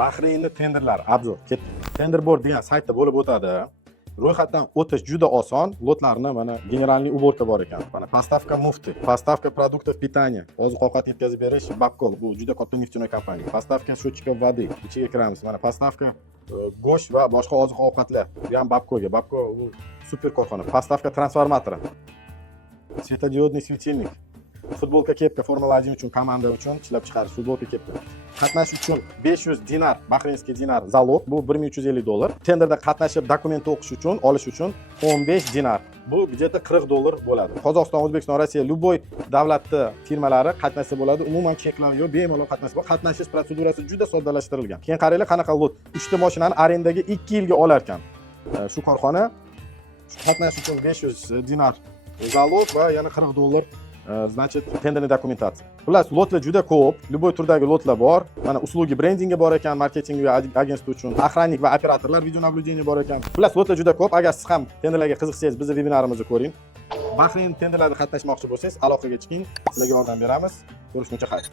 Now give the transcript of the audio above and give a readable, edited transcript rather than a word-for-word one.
Bahraynning tenderlari obzor. Tenderboard degan saytda bo'lib o'tadi. Ro'yxatdan o'tish juda oson. Lotlarni mana generalniy уборка bor ekan. Mana поставка mufti, поставка продуктов питания, oziq-ovqat yetkazib berish Babkol. Bu juda katta neftonoy kompaniya. Поставка счетчиков воды. Ichiga kiramiz. Mana поставка go'sht va boshqa oziq-ovqatlar. Bu ham Babkolga. Babkol bu super korxona. Поставка transformatori. Svetodiodniy sветильник. Futbolka kepka Formula 1 uchun komanda uchun ishlab chiqarish futbolka kepka. Qatnashish uchun 500 dinar, bahraynskiy dinar zalog, bu $1350. Tenderda qatnashib dokument o'qish uchun, olish uchun 15 dinar. Bu budjeti $40 bo'ladi. Qozog'iston, O'zbekiston, Rossiya любой davlatni firmalari qatnashsa bo'ladi. Umuman cheklar yo'q, bemalol qatnashsa bo'ladi. Qatnashish protsedurasi juda soddalashtirilgan. Keyin qaranglar qanaqa lot. 3 ta mashinani arendaga 2 yilga olar ekan. Shu korxona qatnashish uchun 500 dinar zalog va yana $40 значит tenderni dokumentatsiya. Xullas, lotlar juda ko'p, любой turdagi lotlar bor. Mana uslugi brendingi bor ekan, marketing va agentlik uchun, охранник va operatorlar video nabludeniya bor ekan. Xullas, lotlar juda ko'p. Agar siz ham tenderlarga qiziqsangiz, bizning vebinarimizni ko'ring. Bahrayn tenderlarida qatnashmoqchi bo'lsangiz, aloqaga chiqing, sizlarga yordam beramiz. Ko'rishguncha xayr.